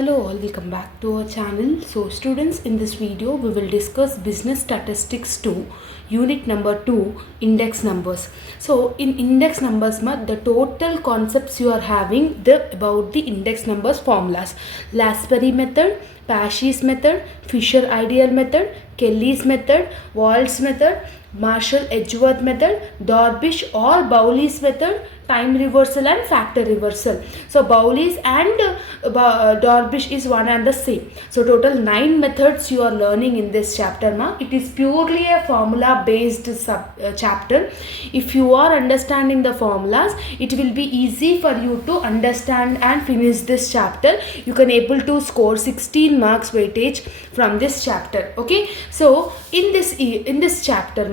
Hello all, welcome back to our channel. So students, in this video we will discuss business statistics 2 unit number 2 index numbers. So in index numbers the total concepts you are having about the index numbers formulas: Lasperi method, Pashy's method, Fisher ideal method, Kelly's method, Wald's method, Marshall Edgeworth method, Dorbish or Bowley's method, time reversal and factor reversal. So Bowley's and Dorbish is one and the same. So total 9 methods you are learning in this chapter. It is purely a formula based chapter. If you are understanding the formulas, it will be easy for you to understand and finish this chapter. You can able to score 16 marks weightage from this chapter. Okay, so in this chapter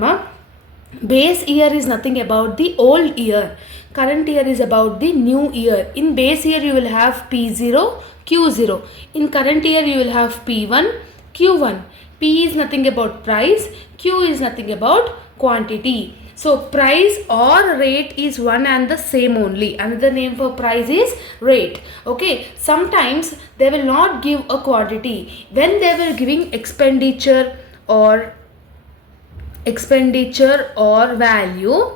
base year is nothing about the old year. Current year is about the new year. In base year you will have P0, Q0. In current year you will have P1, Q1. P is nothing about price, Q is nothing about quantity. So price or rate is one and the same only. Another name for price is rate. Okay, sometimes they will not give a quantity. When they were giving expenditure or value,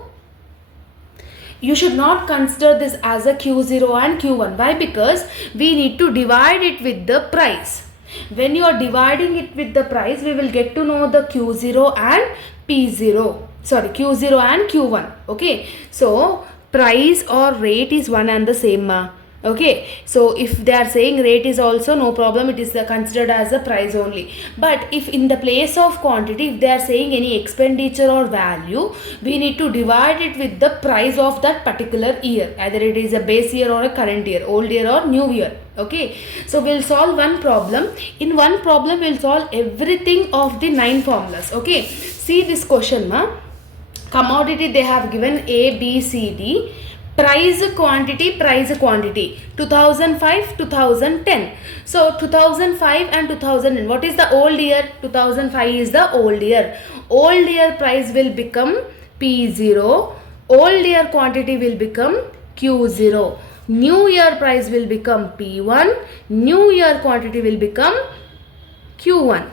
you should not consider this as a Q0 and Q1. Why? Because we need to divide it with the price. When you are dividing it with the price, we will get to know the Q0 and P0. Sorry, Q0 and Q1. Okay, so price or rate is one and the same. Okay, so if they are saying rate is also, no problem, it is considered as a price only. But if in the place of quantity, if they are saying any expenditure or value, we need to divide it with the price of that particular year, either it is a base year or a current year, old year or new year. Okay, so we'll solve one problem. In one problem we'll solve everything of the 9 formulas. Okay, see this question. Commodity they have given A, B, C, D. Price quantity 2005 2010. So 2005 and 2010, what is the old year? 2005 is the old year. Old year price will become P0, old year quantity will become Q0, new year price will become P1, new year quantity will become Q1.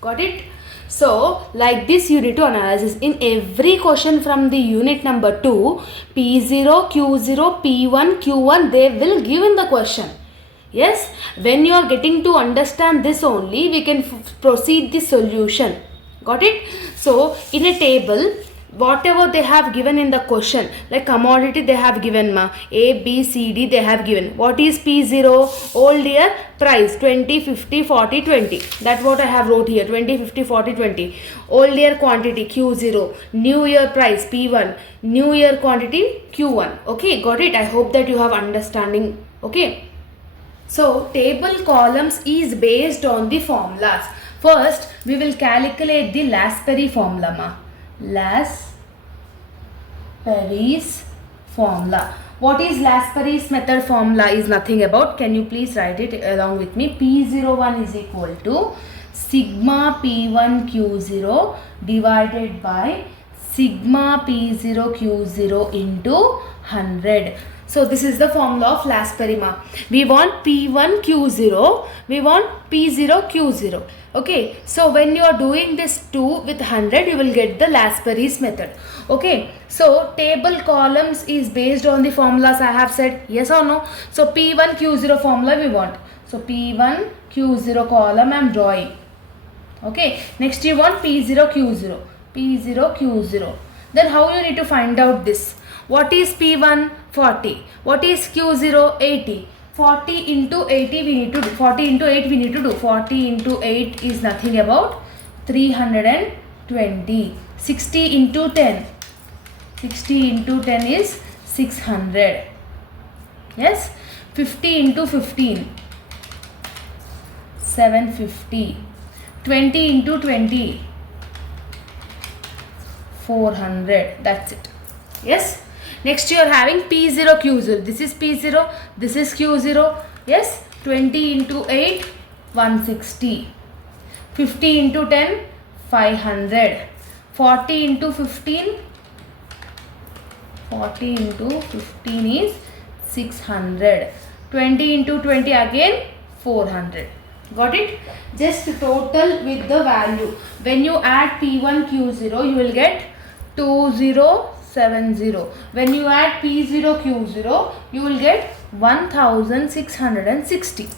Got it? So like this you need to analyze in every question from the unit number 2, P0, Q0, P1, Q1 they will give in the question. Yes, when you are getting to understand this only, we can proceed the solution. Got it? So in a table, whatever they have given in the question, like commodity they have given A, B, C, D they have given. What is P0? Old year price 20, 50, 40, 20. That's what I have wrote here, 20, 50, 40, 20. Old year quantity Q0, new year price P1, new year quantity Q1. Okay, got it? I hope that you have understanding. Okay, so table columns is based on the formulas. First we will calculate the Lasperi formula. Lasperi's formula. What is Lasperi's method formula is nothing about, can you please write it along with me? P01 is equal to sigma P1 Q0 divided by sigma P0 Q0 into 100. So this is the formula of Lasperi. We want P1 Q0, we want P0 Q0. Okay, so when you are doing this 2 with 100, you will get the Lasperi's method. Okay, so table columns is based on the formulas I have said, yes or no? So P1 Q0 formula we want. So P1 Q0 column I am drawing. Okay, next you want P0 Q0, P0 Q0. Then how you need to find out this? What is P1? 40. What is Q0? 80. 40 into 80 we need to do. 40 into 8 we need to do. 40 into 8 is nothing about 320. 60 into 10. 60 into 10 is 600. Yes. 50 into 15. 750. 20 into 20. 400. That's it. Yes. Next you are having P0 Q0. This is P0. This is Q0. Yes. 20 into 8. 160. 50 into 10. 500. 40 into 15. 40 into 15 is 600. 20 into 20 again 400. Got it? Just total with the value. When you add P1 Q0, you will get 2070. When you add P0 Q0, you will get 1660.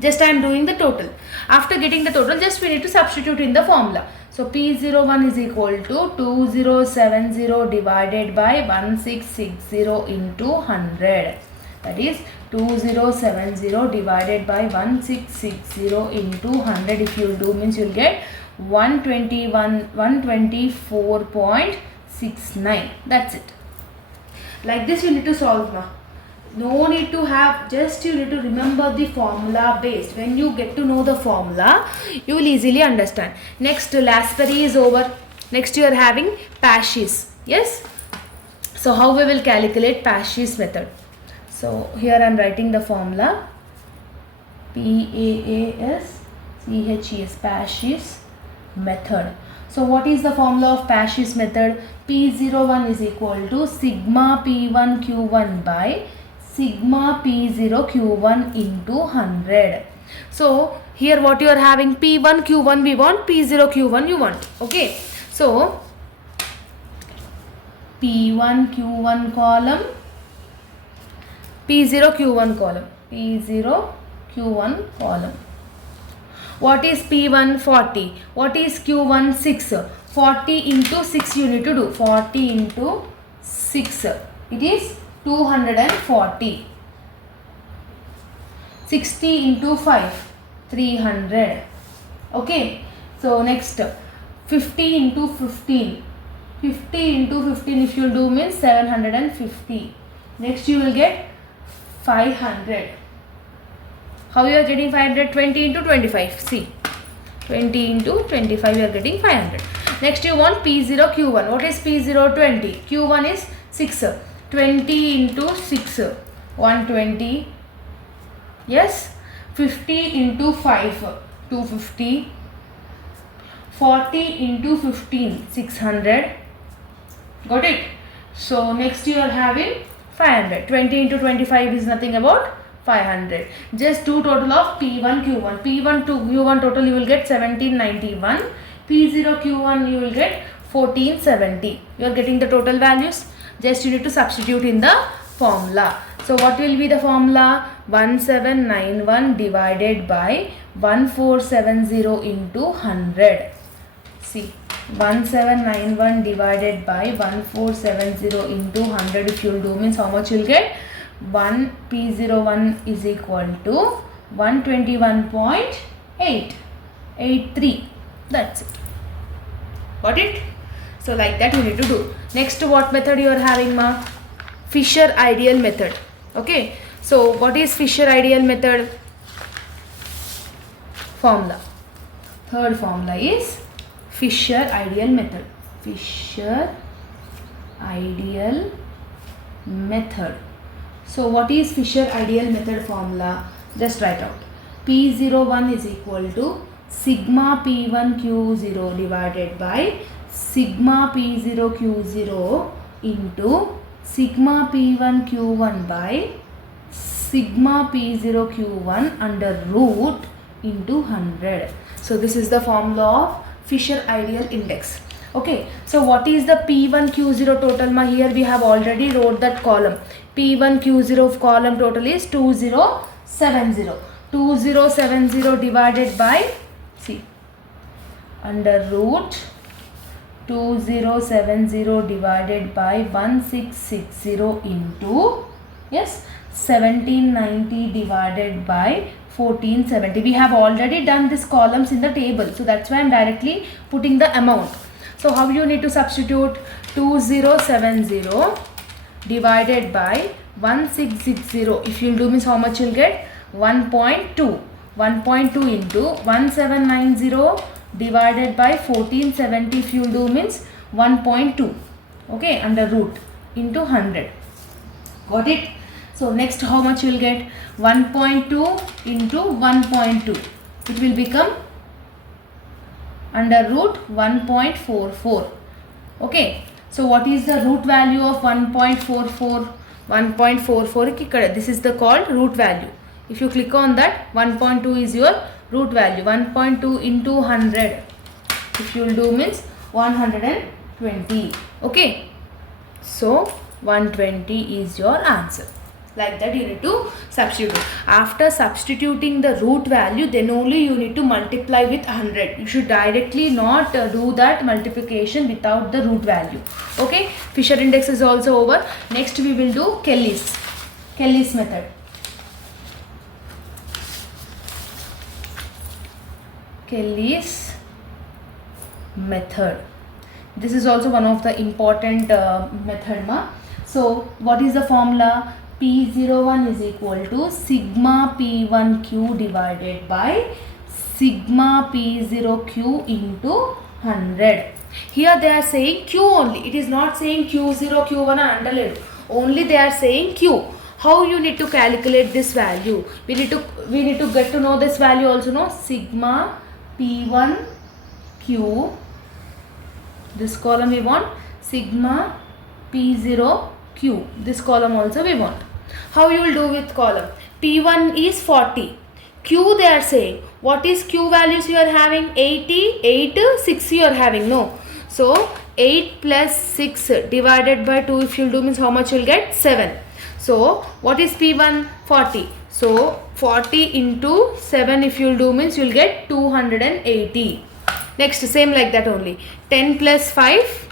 Just I am doing the total. After getting the total, just we need to substitute in the formula. So P01 is equal to 2070 divided by 1660 into 100. That is 2070 divided by 1660 into 100. If you do means you will get 124.69. That's it. Like this you need to solve now. No need to have, just you need to remember the formula based. When you get to know the formula, you will easily understand. Next, Lasperi is over. Next you are having Pasch's. Yes. So how we will calculate Pasch's method? So here I am writing the formula. Pasch's, Pasch's method. So what is the formula of Pasch's method? P01 is equal to sigma P1 Q1 by sigma P0 Q1 into 100. So here what you are having, P1 Q1 we want, P0 Q1 you want. Okay. So P1 Q1 column, P0 Q1 column, P0 Q1 column. What is P1? 40. What is Q1? 6. 40 into 6 you need to do. 40 into 6. It is 240. 60 into 5. 300. Okay. So next 50 into 15. 50 into 15 if you do means 750. Next you will get 500. How you are getting 500? 20 into 25. See. 20 into 25 you are getting 500. Next you want P0 Q1. What is P0? 20. Q1 is 6. 20 into 6. 120. Yes. 50 into 5. 250. 40 into 15. 600. Got it? So next you are having 500. 20 into 25 is nothing about 500. Just do total of P1 Q1. P1 to Q1 total you will get 1791. P0 Q1 you will get 1470. You are getting the total values. Just you need to substitute in the formula. So what will be the formula? 1791 divided by 1470 into 100. See. 1791 divided by 1470 into 100 if you will do means how much you will get? 1 P01 is equal to 121.883. That's it. Got it? So like that you need to do. Next what method you are having, ma? Fisher ideal method. Okay. So what is Fisher ideal method? Formula. Third formula is Fisher ideal method. Fisher ideal method. So what is Fisher ideal method formula? Just write out. P01 is equal to sigma P1 Q0 divided by sigma P0 Q0 into sigma P1 Q1 by sigma P0 Q1 under root into 100. So this is the formula of Fisher ideal index. Okay, so what is the P1 Q0 total? Ma, here we have already wrote that column. P1 Q0 column total is 2070. 2070 divided by, see, under root 2070 divided by 1660 into, yes, 1790 divided by 1470. We have already done these columns in the table. So that's why I am directly putting the amount. So how you need to substitute? 2070 divided by 1660. If you will do means how much you will get? 1.2. 1.2 into 1790 divided by 1470. If you will do means 1.2. Okay, under root into 100. Got it? So next how much you will get? 1.2 into 1.2. It will become under root 1.44. Okay. So what is the root value of 1.44? 1.44. This is the called root value. If you click on that, 1.2 is your root value. 1.2 into 100, if you will do means 120. Okay, so 120 is your answer. Like that you need to substitute. After substituting the root value, then only you need to multiply with 100. You should directly not do that multiplication without the root value. Okay, Fisher index is also over. Next we will do Kelly's method. Kelly's method. This is also one of the important method. So what is the formula? P01 is equal to sigma P1Q divided by sigma P0Q into 100. Here they are saying Q only. It is not saying Q0, Q1 and underlined. Only they are saying Q. How you need to calculate this value? We need to get to know this value also. No, sigma P1Q. This column we want sigma P0Q. This column also we want. How you will do with column? P1 is 40. Q they are saying. What is Q values you are having? 80, 8, 6 you are having. No. So 8 plus 6 divided by 2 if you will do means how much you will get? 7. So what is P1? 40. So 40 into 7 if you will do means you will get 280. Next same like that only. 10 plus 5.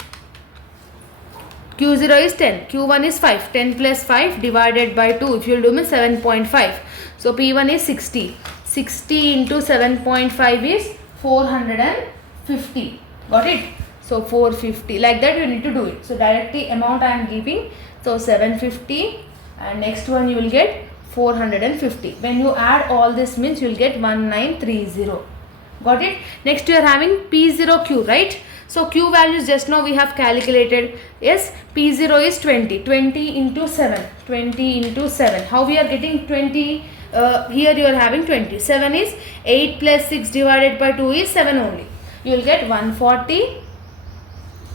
Q0 is 10, Q1 is 5, 10 plus 5 divided by 2, if you will do means 7.5. So P1 is 60, 60 into 7.5 is 450, got it? So 450, like that you need to do it. So directly amount I am giving, so 750 and next one you will get 450. When you add all this means you will get 1930, got it? Next you are having P0Q, right? So Q values just now we have calculated. Yes, P0 is 20. 20 into 7. 20 into 7. How we are getting 20? Here you are having 20. 7 is 8 plus 6 divided by 2 is 7 only. You will get 140.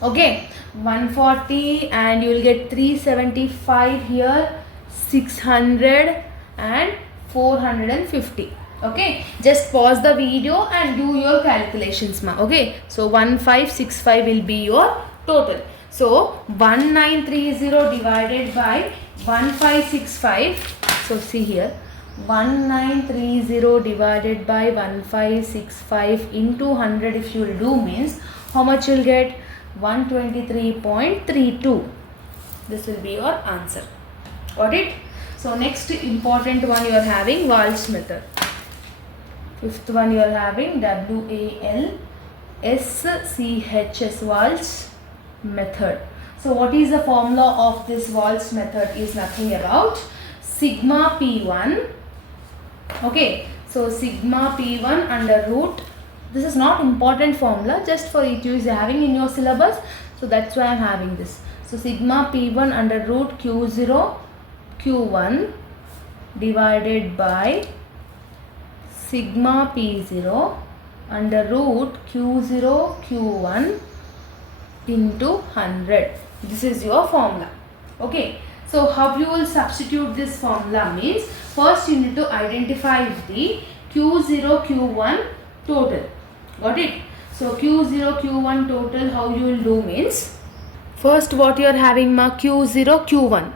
Okay, 140 and you will get 375 here, 600 and 450. Okay, just pause the video and do your calculations okay. So 1565 will be your total. So 1930 divided by 1565. So see here, 1930 divided by 1565 into 100 if you will do means how much you will get? 123.32. This will be your answer. Got it? So next important one you are having Walsh method. Fifth one you are having WALSCHS Walsh method. So what is the formula of this Walsh method? Is nothing about sigma P1. Okay, so sigma P1 under root. This is not important formula, just for it you is having in your syllabus. So that's why I am having this. So sigma P1 under root Q0 Q1 divided by sigma P0 under root Q0 Q1 into 100. This is your formula. Okay. So how you will substitute this formula means first you need to identify the Q0 Q1 total. Got it? So Q0 Q1 total how you will do means first what you are having Q0 Q1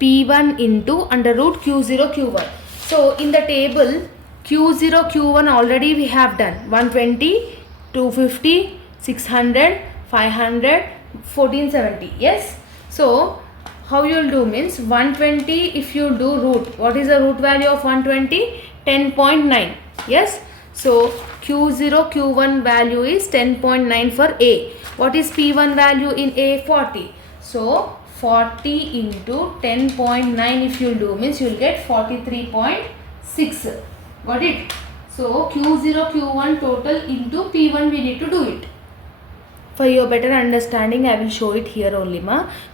P1 into under root Q0 Q1. So in the table Q0 Q1 already we have done 120, 250, 600, 500, 1470. Yes. So how you will do means 120 if you do root. What is the root value of 120? 10.9. Yes. So Q0 Q1 value is 10.9 for A. What is P1 value in A? 40. So 40 into 10.9 if you do means you will get 43.6. Got it? So Q0 Q1 total into P1 we need to do it. For your better understanding I will show it here only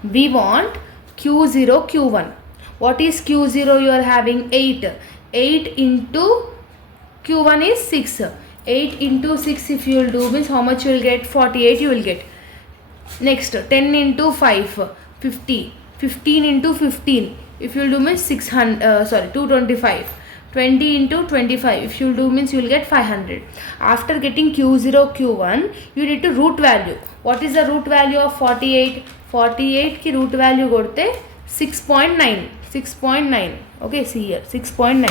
We want Q0 Q1. What is Q0 you are having? 8. 8 into Q1 is 6. 8 into 6 if you will do means how much you will get? 48 you will get. Next 10 into 5 50. 15 into 15 if you will do means 225. 20 into 25. If you do means you will get 500. After getting Q0, Q1, you need to root value. What is the root value of 48? 48 ki root value kodte 6.9. 6.9. Okay, see here 6.9.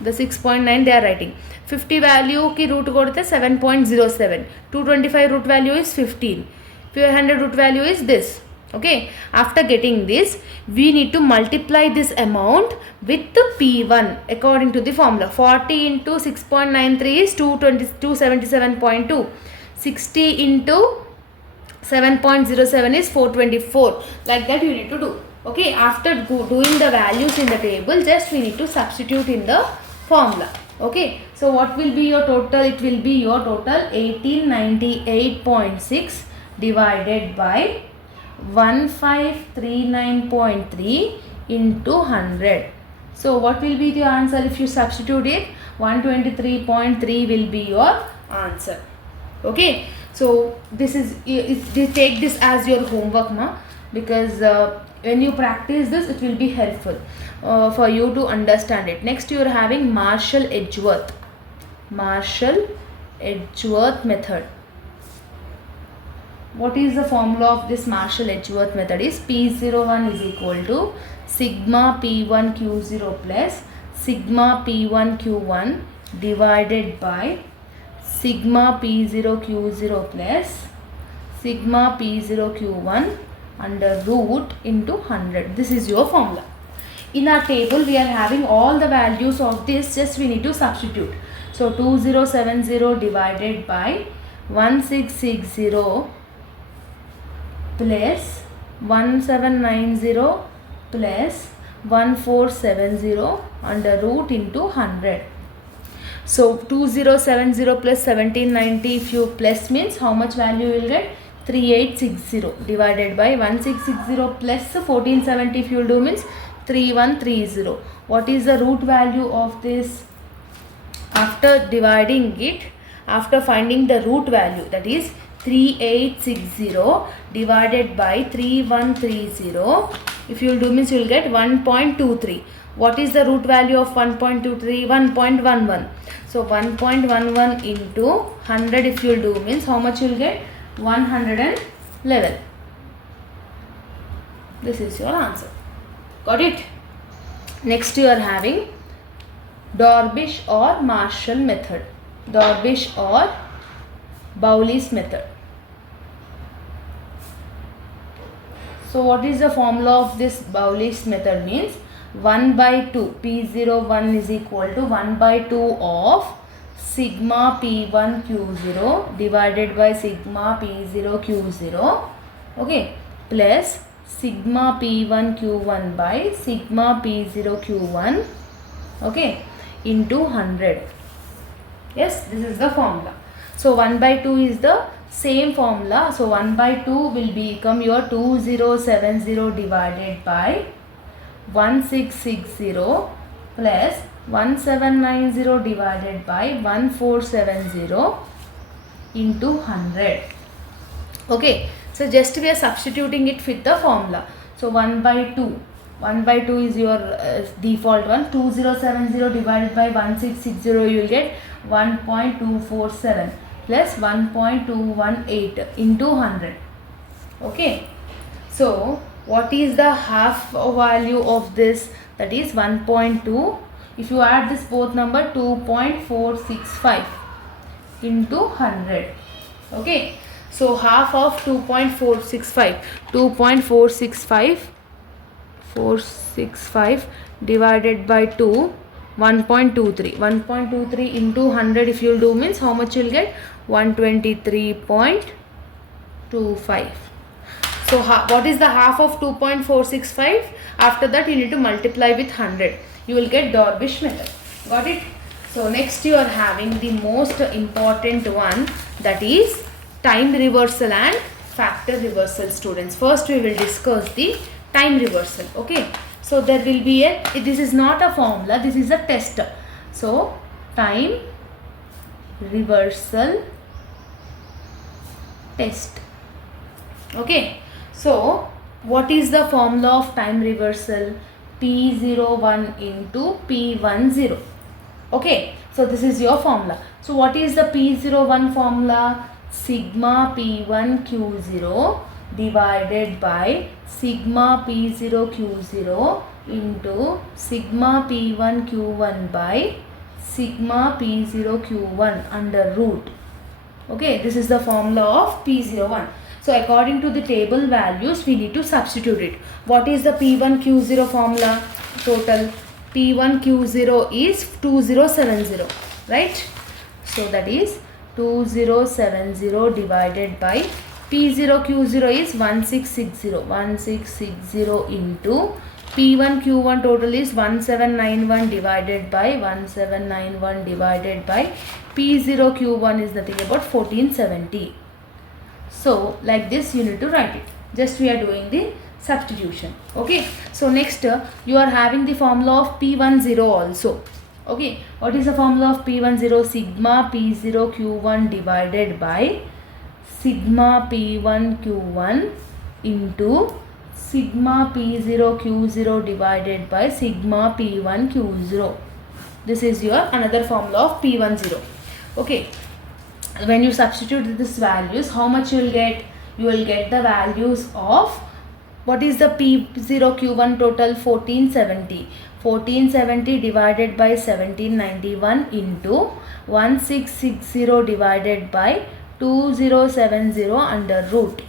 The 6.9 they are writing. 50 value ki root kodte 7.07. 225 root value is 15. 500 root value is this. Okay, after getting this, we need to multiply this amount with the P1 according to the formula. 40 into 6.93 is 277.2. 60 into 7.07 is 424. Like that you need to do. Okay, after doing the values in the table, just we need to substitute in the formula. Okay, so what will be your total? It will be your total 1898.6 divided by 1539.3 into 100. So what will be the answer if you substitute it? 123.3 will be your answer. Okay, so this is, take this as your homework ma, because when you practice this it will be helpful for you to understand it. Next you are having Marshall-Edgeworth method. What is the formula of this Marshall-Edgeworth method? Is P01 is equal to sigma P1 Q0 plus sigma P1 Q1 divided by sigma P0 Q0 plus sigma P0 Q1 under root into 100. This is your formula. In our table we are having all the values of this, just we need to substitute. So 2070 divided by 1660 plus 1790 plus 1470 under root into 100. So 2070 plus 1790, if you plus means how much value you will get? 3860 divided by 1660 plus 1470, if you will do means 3130. What is the root value of this? After dividing it, after finding the root value, that is 3860 divided by 3130, if you will do means you will get 1.23. What is the root value of 1.23? 1.11. So 1.11 into 100, if you will do means how much you will get? 111. This is your answer. Got it? Next you are having Dorbish or Marshall method. Dorbish or Bowley's method. So what is the formula of this Bowley's method? Means 1 by 2. P01 is equal to 1 by 2 of sigma P1 Q0 divided by sigma P0 Q0. Okay, plus sigma P1 Q1 by sigma P0 Q1. Okay, into 100. Yes, this is the formula. So 1 by 2 is the same formula. So 1 by 2 will become your 2070 divided by 1660 plus 1790 divided by 1470 into 100. Okay, so just we are substituting it with the formula. So 1 by 2. 1 by 2 is your default one. 2070 divided by 1660, you will get 1.247 plus 1.218 into 100. Okay, so what is the half value of this? That is 1.2. If you add this both number, 2.465 into 100. Okay, so half of 2.465, 465 divided by 2, 1.23. 1.23 into 100, if you will do means how much you will get? 123.25. So what is the half of 2.465? After that you need to multiply with 100. You will get Dorbish method. Got it? So next you are having the most important one, that is time reversal and factor reversal, students. First we will discuss the time reversal. Okay, so there will be this is not a formula, this is a test. So time reversal test. Okay, so what is the formula of time reversal? P01 into P10. Okay, so this is your formula. So what is the P01 formula? Sigma P1Q0 divided by sigma P0Q0 into sigma P1Q1 by sigma P0Q1 under root. Okay, this is the formula of P01. So according to the table values, we need to substitute it. What is the P1Q0 formula? Total P1Q0 is 2070, right? So that is 2070 divided by P0Q0 is 1660 into P1Q1 total is 1791 divided by 1791 divided by P0Q1 is nothing about 1470. So like this you need to write it. Just we are doing the substitution. Okay. So next you are having the formula of P10 also. Okay. What is the formula of P10? Sigma P0Q1 divided by sigma P1Q1 into sigma P0Q0 divided by sigma P1Q0. This is your another formula of P10. Okay. When you substitute these values, how much you will get? You will get the values of, what is the P0Q1 total? 1470. 1470 divided by 1791 into 1660 divided by 2070 under root.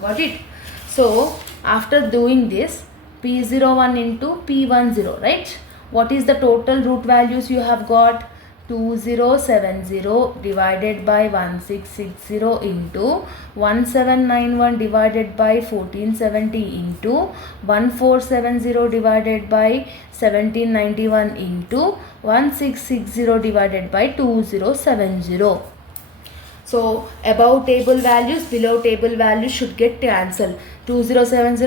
Got it? So after doing this, P01 into P10, right? What is the total root values you have got? 2070 divided by 1660 into 1791 divided by 1470 into 1470 divided by 1791 into 1660 divided by 2070. So above table values, below table values should get cancelled. 2070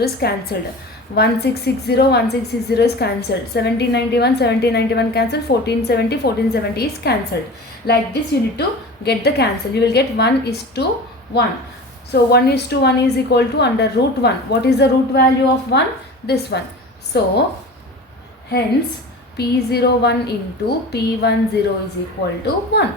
is cancelled. 1660 is cancelled. 1791 cancelled. 1470 is cancelled. Like this you need to get the cancel. You will get 1:1. So 1:1 is equal to under root 1. What is the root value of 1? This one. So hence P01 into P10 is equal to 1.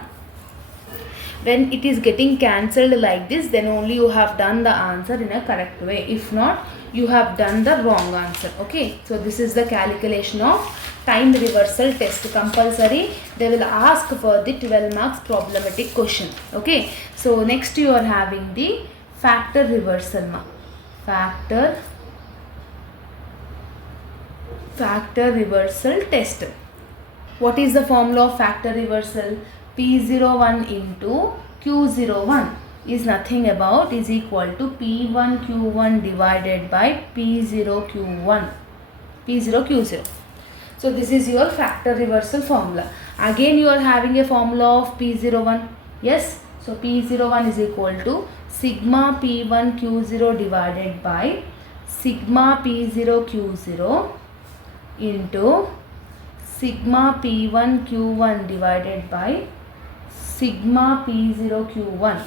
When it is getting cancelled like this, then only you have done the answer in a correct way. If not, you have done the wrong answer. Okay, so this is the calculation of time reversal test. Compulsory, they will ask for the 12 marks problematic question. Okay, so next you are having the factor reversal. Factor reversal test. What is the formula of factor reversal? P01 into Q01 is nothing about is equal to P1Q1 divided by P0Q1. P0Q0. So this is your factor reversal formula. Again you are having a formula of P01. Yes. So P01 is equal to sigma P1Q0 divided by sigma P0Q0 into sigma P1Q1 divided by sigma P0Q1.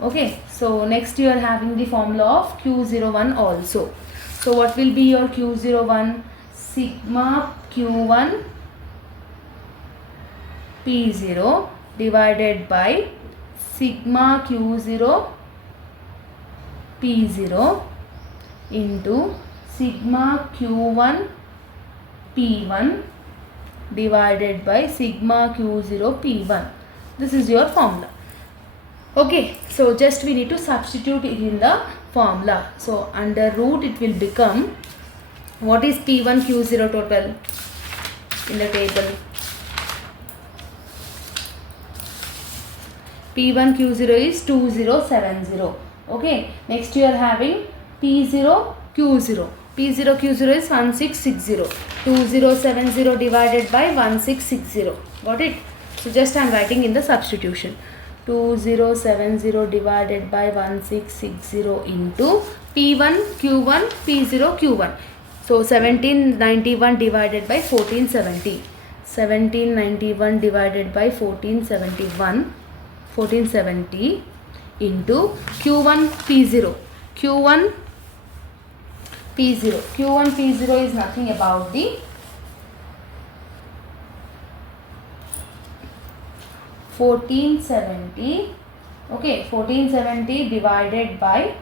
Okay, so next you are having the formula of Q01 also. So what will be your Q01? Sigma Q1 P0 divided by sigma Q0 P0 into sigma Q1 P1 divided by sigma Q0 P1. This is your formula. Okay, so just we need to substitute it in the formula. So under root it will become, what is P1 Q0 total in the table? P1 Q0 is 2070. Okay, next you are having P0 Q0. P0 Q0 is 1660. 2070 divided by 1660. Got it? So just I am writing in the substitution. 2070 divided by 1660 into P1 Q1 P0 Q1. So 1791 divided by 1470. 1791 divided by 1470 into Q1 P0. Q1 P0 is nothing about the 1470. Okay, 1470 divided by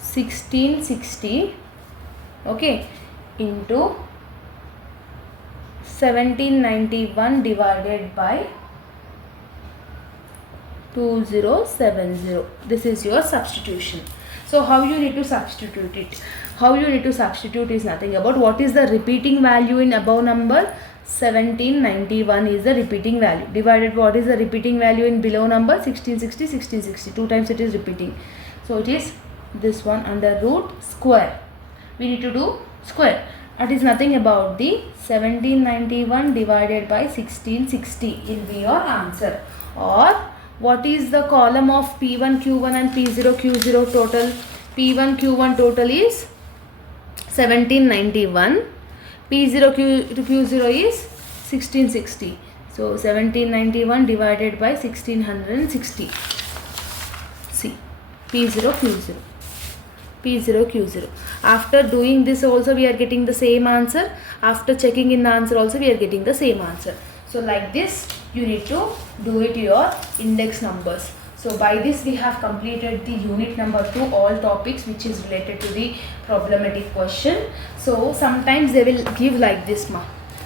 1660, okay, into 1791 divided by 2070. This is your substitution. So how you need to substitute it? How you need to substitute is nothing about what is the repeating value in above number. 1791 is the repeating value, divided what is the repeating value in below number. 1660, 1660, 2 times it is repeating, so it is this one under root square. We need to do square. That is nothing about the 1791 divided by 1660 will be your answer. Or what is the column of P1 Q1 and P0 Q0 total? P1 Q1 total is 1791. P0 Q0 is 1660. So 1791 divided by 1660. See, P0 Q0. P0 Q0. After doing this also we are getting the same answer. After checking in the answer also we are getting the same answer. So like this you need to do it your index numbers. So by this we have completed the unit number 2, all topics which is related to the problematic question. So sometimes they will give like this ma.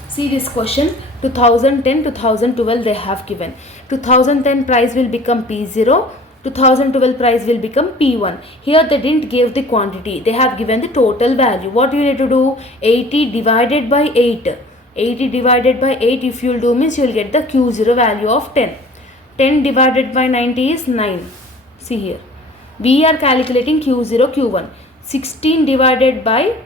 See this question, 2010 2012 they have given. 2010 price will become P0. 2012 price will become P1. Here they didn't give the quantity. They have given the total value. What you need to do? 80 divided by 8. 80 divided by 8 if you will do means you will get the Q0 value of 10. 10 divided by 90 is 9. See here. We are calculating Q0 Q1. 16 divided by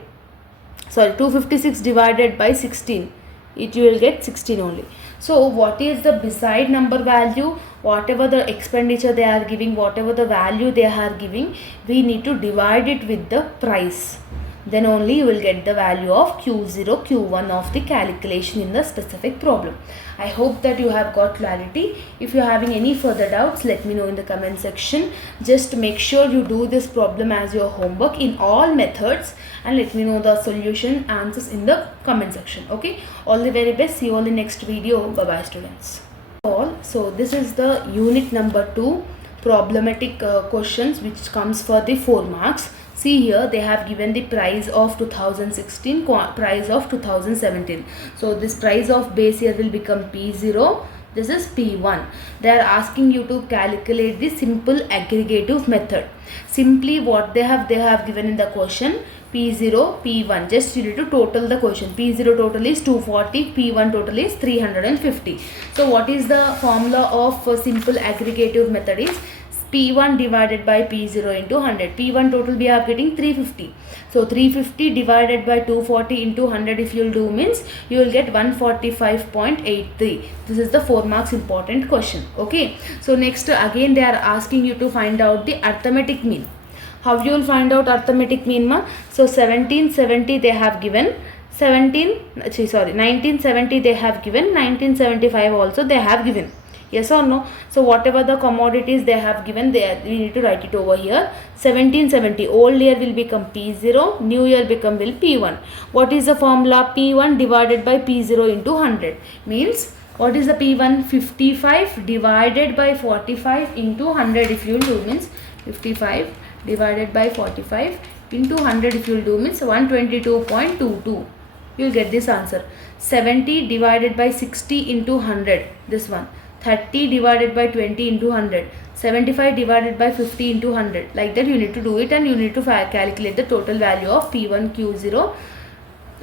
256 divided by 16. You will get 16 only. So what is the beside number value? Whatever the expenditure they are giving, whatever the value they are giving, we need to divide it with the price. Then only you will get the value of Q0 Q1 of the calculation in the specific problem. I hope that you have got clarity. If you are having any further doubts, let me know in the comment section. Just make sure you do this problem as your homework in all methods and let me know the solution answers in the comment section. Okay, all the very best. See you all in next video. Bye bye students. So this is the unit number 2 problematic questions which comes for the 4 marks. See here they have given the price of 2016, price of 2017. So this price of base year will become P0. This is P1. They are asking you to calculate the simple aggregative method. Simply what they have given in the question, P0, P1. Just you need to total the question. P0 total is 240, P1 total is 350. So what is the formula of simple aggregative method is P1 divided by P0 into 100. P1 total we are getting 350. So 350 divided by 240 into 100 if you will do means you will get 145.83. This is the 4 marks important question. Okay. So next again they are asking you to find out the arithmetic mean. How you will find out arithmetic mean ma? So 1770 they have given. 1970 they have given. 1975 also they have given. Yes or no? So whatever the commodities they have given, we need to write it over here. 1770 old year will become P0, new year will P1. What is the formula? P1 divided by P0 into 100 means what is the P1? 55 divided by 45 into 100 if you will do means 55 divided by 45 into 100 if you will do means 122.22. You will get this answer. 70 divided by 60 into 100, this one. 30 divided by 20 into 100, 75 divided by 50 into 100. Like that you need to do it and you need to calculate the total value of P1 Q0.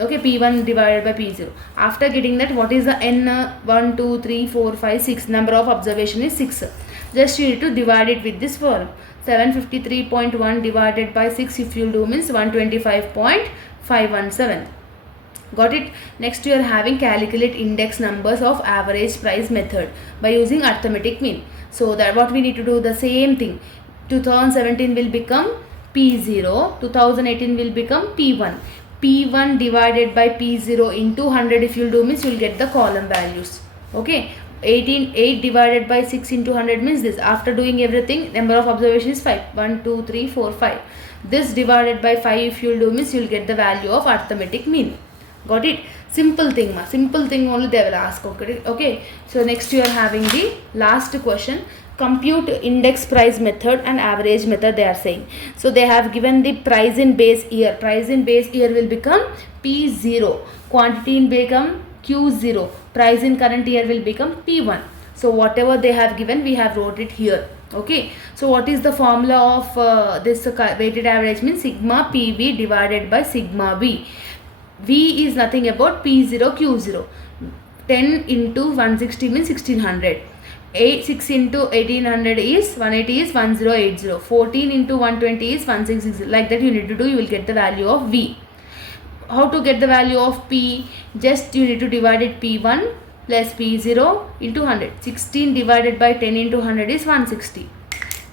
Okay, P1 divided by P0. After getting that, what is the N? 1, 2, 3, 4, 5, 6. Number of observation is 6. Just you need to divide it with this form. 753.1 divided by 6 if you will do means 125.517. Got it? Next you are having calculate index numbers of average price method by using arithmetic mean. So that what we need to do the same thing. 2017 will become P0, 2018 will become P1. P1 divided by P0 into 100 if you will do means you will get the column values. Okay. 8 divided by 6 into 100 means this. After doing everything, number of observation is 5. 1, 2, 3, 4, 5. This divided by 5 if you will do means you will get the value of arithmetic mean. Got it? Simple thing ma, simple thing only they will ask. Okay. So next you are having the last question. Compute index price method and average method they are saying. So they have given the price in base year. Price in base year will become P0. Quantity in become Q0. Price in current year will become P1. So whatever they have given, we have wrote it here. Okay. So what is the formula of this weighted average? Means sigma PV divided by sigma V. V is nothing about P0 Q0. 10 into 160 means 1600. 6 into 1800 is 180 is 1080. 14 into 120 is 1660. Like that you need to do, you will get the value of V. How to get the value of P? Just you need to divide it P1 plus P0 into 100. 16 divided by 10 into 100 is 160.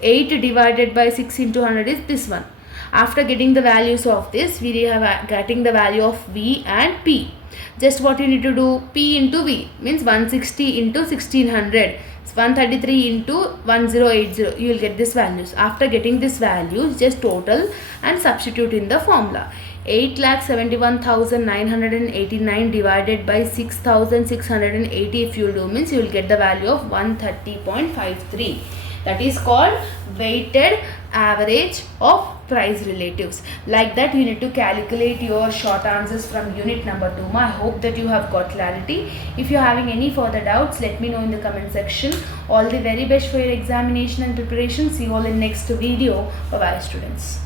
8 divided by 6 into 100 is this one. After getting the values of this, we have getting the value of V and P. Just what you need to do, P into V means 160 into 1600. 133 into 1080. You will get this values. After getting this values, just total and substitute in the formula. 8,71,989 divided by 6,680 if you do means you will get the value of 130.53. That is called weighted average of price relatives. Like that you need to calculate your short answers from unit number 2. I hope that you have got clarity. If you are having any further doubts, let me know in the comment section. All the very best for your examination and preparation. See you all in next video. Bye bye students.